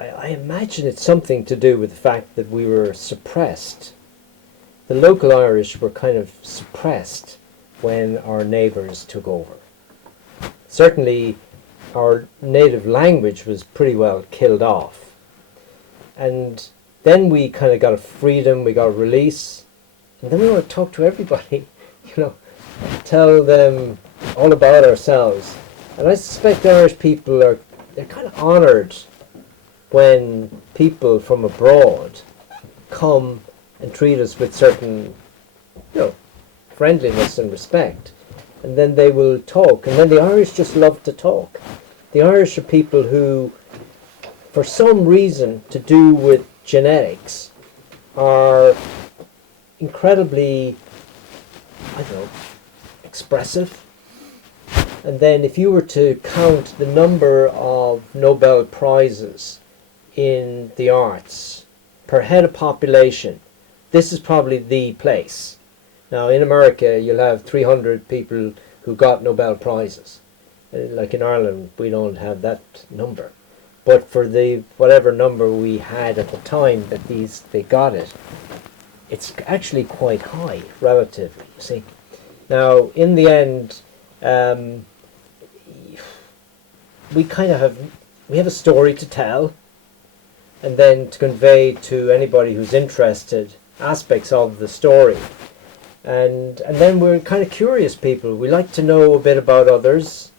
I imagine it's something to do with the fact that we were suppressed. The local Irish were kind of suppressed when our neighbours took over. Certainly our native language was pretty well killed off. And then we kind of got a freedom, we got a release, and then we want to talk to everybody, tell them all about ourselves. And I suspect Irish people they're kind of honoured when people from abroad come and treat us with certain, friendliness and respect. And then they will talk. And then the Irish just love to talk. The Irish are people who, for some reason to do with genetics, are incredibly, expressive. And then if you were to count the number of Nobel Prizes in the arts per head of population, this is probably the place. Now in America you'll have 300 people who got Nobel Prizes. Like in Ireland we don't have that number. But for the whatever number we had at the time that they got it, it's actually quite high relatively, you see. Now in the end, we have a story to tell, and then to convey to anybody who's interested aspects of the story. And then we're kind of curious people. We like to know a bit about others.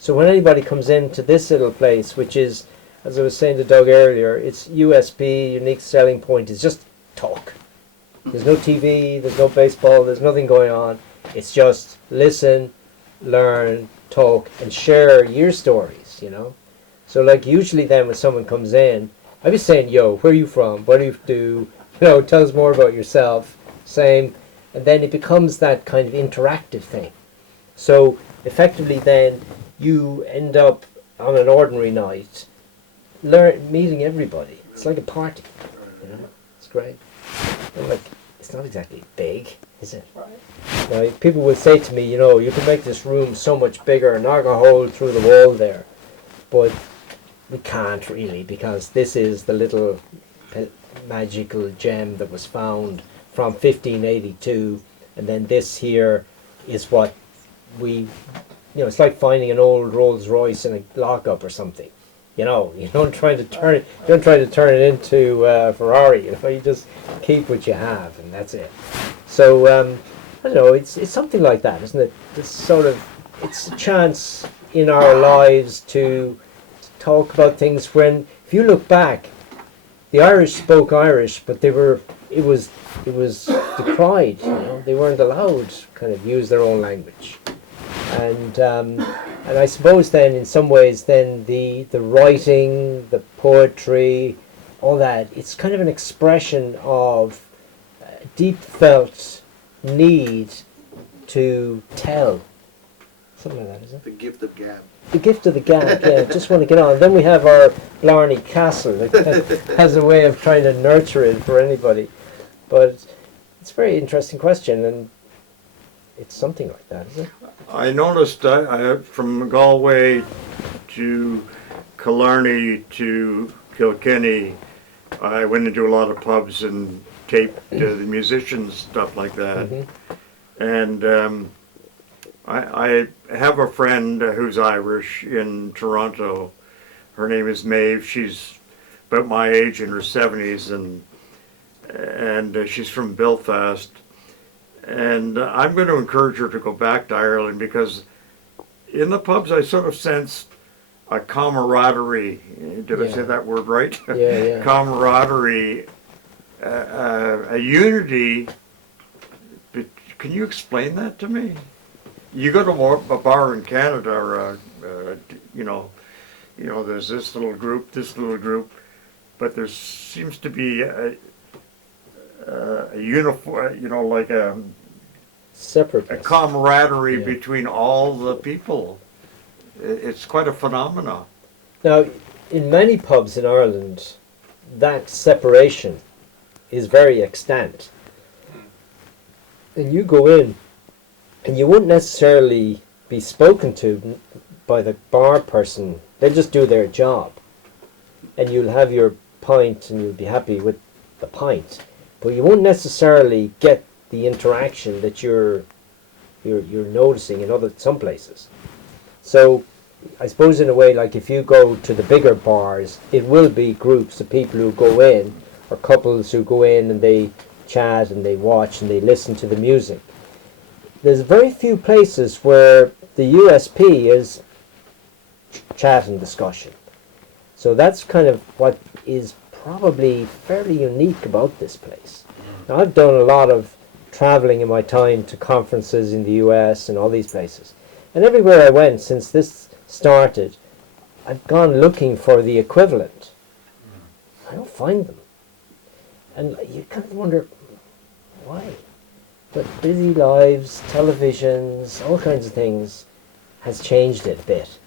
So when anybody comes into this little place, which is, as I was saying to Doug earlier, its USP, unique selling point, is just talk. There's no TV, there's no baseball, there's nothing going on. It's just listen, learn, talk, and share your stories, So like usually then when someone comes in, I was saying, yo, where are you from? What do you do? Tell us more about yourself. Same. And then it becomes that kind of interactive thing. So effectively then you end up on an ordinary night meeting everybody. It's like a party. It's great. And it's not exactly big, is it? Right. Now, people will say to me, you can make this room so much bigger and knock a hole through the wall there. But we can't really, because this is the little magical gem that was found from 1582, and then this here is what it's like finding an old Rolls Royce in a lockup or something. You don't try to turn it into a Ferrari. You just keep what you have, and that's it. So I don't know. It's something like that, isn't it? It's a chance in our lives to talk about things when, if you look back, the Irish spoke Irish, but it was decried. They weren't allowed to kind of use their own language, and I suppose then in some ways then the writing, the poetry, all that, it's kind of an expression of deep felt need to tell. Something like that, is it? The gift of gab. The gift of the gab, yeah, just want to get on. Then we have our Blarney Castle that has a way of trying to nurture it for anybody. But it's a very interesting question, and it's something like that, isn't it? I noticed from Galway to Kilkenny to Kilkenny, I went into a lot of pubs and taped the musicians, stuff like that. Mm-hmm. And I have a friend who's Irish in Toronto. Her name is Maeve. She's about my age, in her 70s, and she's from Belfast. And I'm going to encourage her to go back to Ireland, because in the pubs I sort of sensed a camaraderie. Did I say that word right? Yeah. Camaraderie, a unity. Can you explain that to me? You go to a bar in Canada, or there's this little group, but there seems to be a uniform, like a separateness, a camaraderie between all the people. It's quite a phenomenon. Now, in many pubs in Ireland, that separation is very extant. And you go in, and you wouldn't necessarily be spoken to by the bar person. They just do their job. and you'll have your pint and you'll be happy with the pint, but you won't necessarily get the interaction that you're noticing in some places. So I suppose in a way, like if you go to the bigger bars, it will be groups of people who go in, or couples who go in and they chat and they watch and they listen to the music. There's very few places where the USP is chat and discussion. So that's kind of what is probably fairly unique about this place. Now, I've done a lot of traveling in my time to conferences in the US and all these places. And everywhere I went since this started, I've gone looking for the equivalent. I don't find them. And you kind of wonder, why? But busy lives, televisions, all kinds of things has changed it a bit.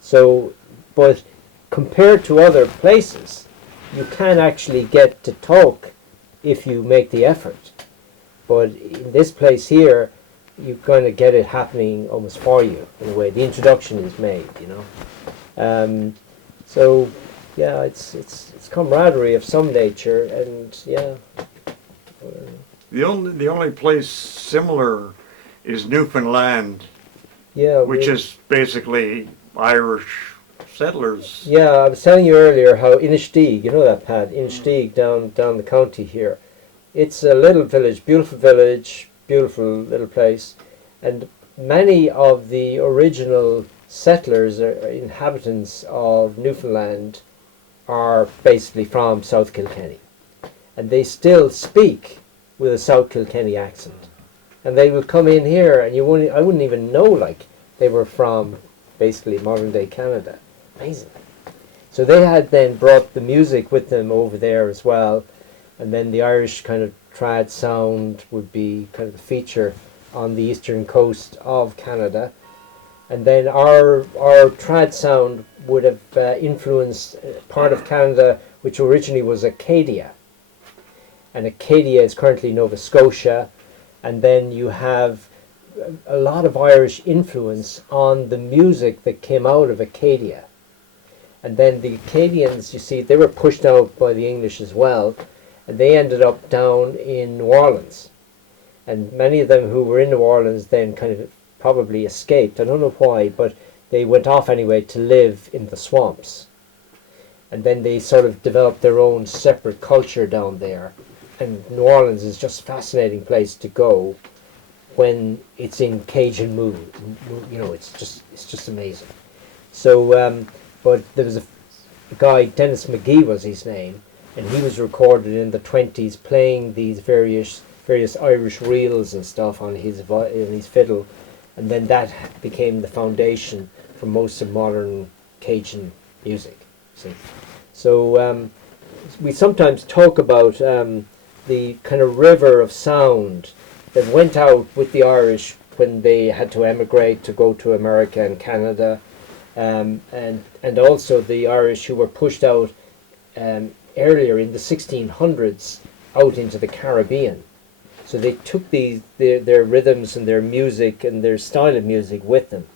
So, but compared to other places, you can actually get to talk if you make the effort. But in this place here, you kind of get it happening almost for you in a way. The introduction is made, you know. So yeah, it's camaraderie of some nature, and yeah. The only place similar is Newfoundland, Yeah, which is basically Irish settlers. Yeah, I was telling you earlier how Inistioge, you know that, Pat, Inistioge down the county here. It's a little village, beautiful little place, and many of the original settlers or inhabitants of Newfoundland are basically from South Kilkenny, and they still speak with a South Kilkenny accent, and they will come in here, and I wouldn't even know like they were from basically modern day Canada. Amazing. So they had then brought the music with them over there as well, and then the Irish kind of trad sound would be kind of the feature on the eastern coast of Canada, and then our trad sound would have influenced part of Canada which originally was Acadia, and Acadia is currently Nova Scotia, and then you have a lot of Irish influence on the music that came out of Acadia. And then the Acadians, you see, they were pushed out by the English as well, and they ended up down in New Orleans. And many of them who were in New Orleans then kind of probably escaped. I don't know why, but they went off anyway to live in the swamps. And then they sort of developed their own separate culture down there. And New Orleans is just a fascinating place to go when it's in Cajun mood. You know, it's just amazing. So, but there was a guy, Dennis McGee was his name, and he was recorded in the 20s playing these various Irish reels and stuff on his fiddle, and then that became the foundation for most of modern Cajun music. See, so we sometimes talk about the kind of river of sound that went out with the Irish when they had to emigrate to go to America and Canada, and also the Irish who were pushed out earlier in the 1600s out into the Caribbean. So they took their rhythms and their music and their style of music with them,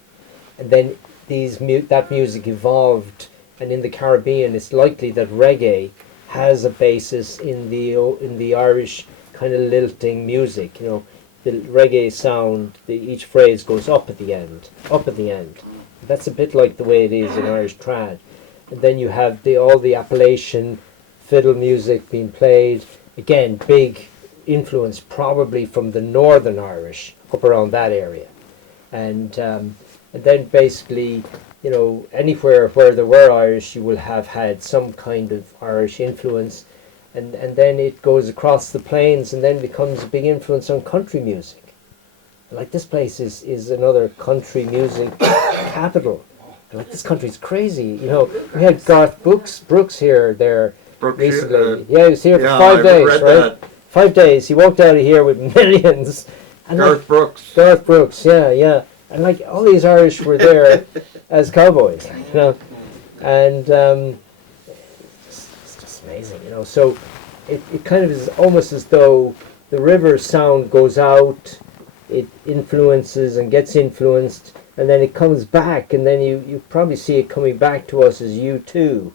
and then that music evolved. And in the Caribbean, it's likely that reggae has a basis in the Irish kind of lilting music. You know, the reggae sound. Each phrase goes up at the end, up at the end. That's a bit like the way it is in Irish trad. And then you have all the Appalachian fiddle music being played. Again, big influence probably from the Northern Irish up around that area, and then basically, you know, anywhere where there were Irish, you will have had some kind of Irish influence, and then it goes across the plains and then becomes a big influence on country music. Like this place is another country music capital. Like this country's crazy. You know, we had Garth Brooks here there recently. Yeah, he was here for 5 days, right? That. 5 days. He walked out of here with millions. And Garth Brooks. Garth Brooks, yeah. And like all these Irish were there as cowboys, you know. And it's just amazing, you know. So it kind of is almost as though the river sound goes out, it influences and gets influenced, and then it comes back, and then you probably see it coming back to us as U2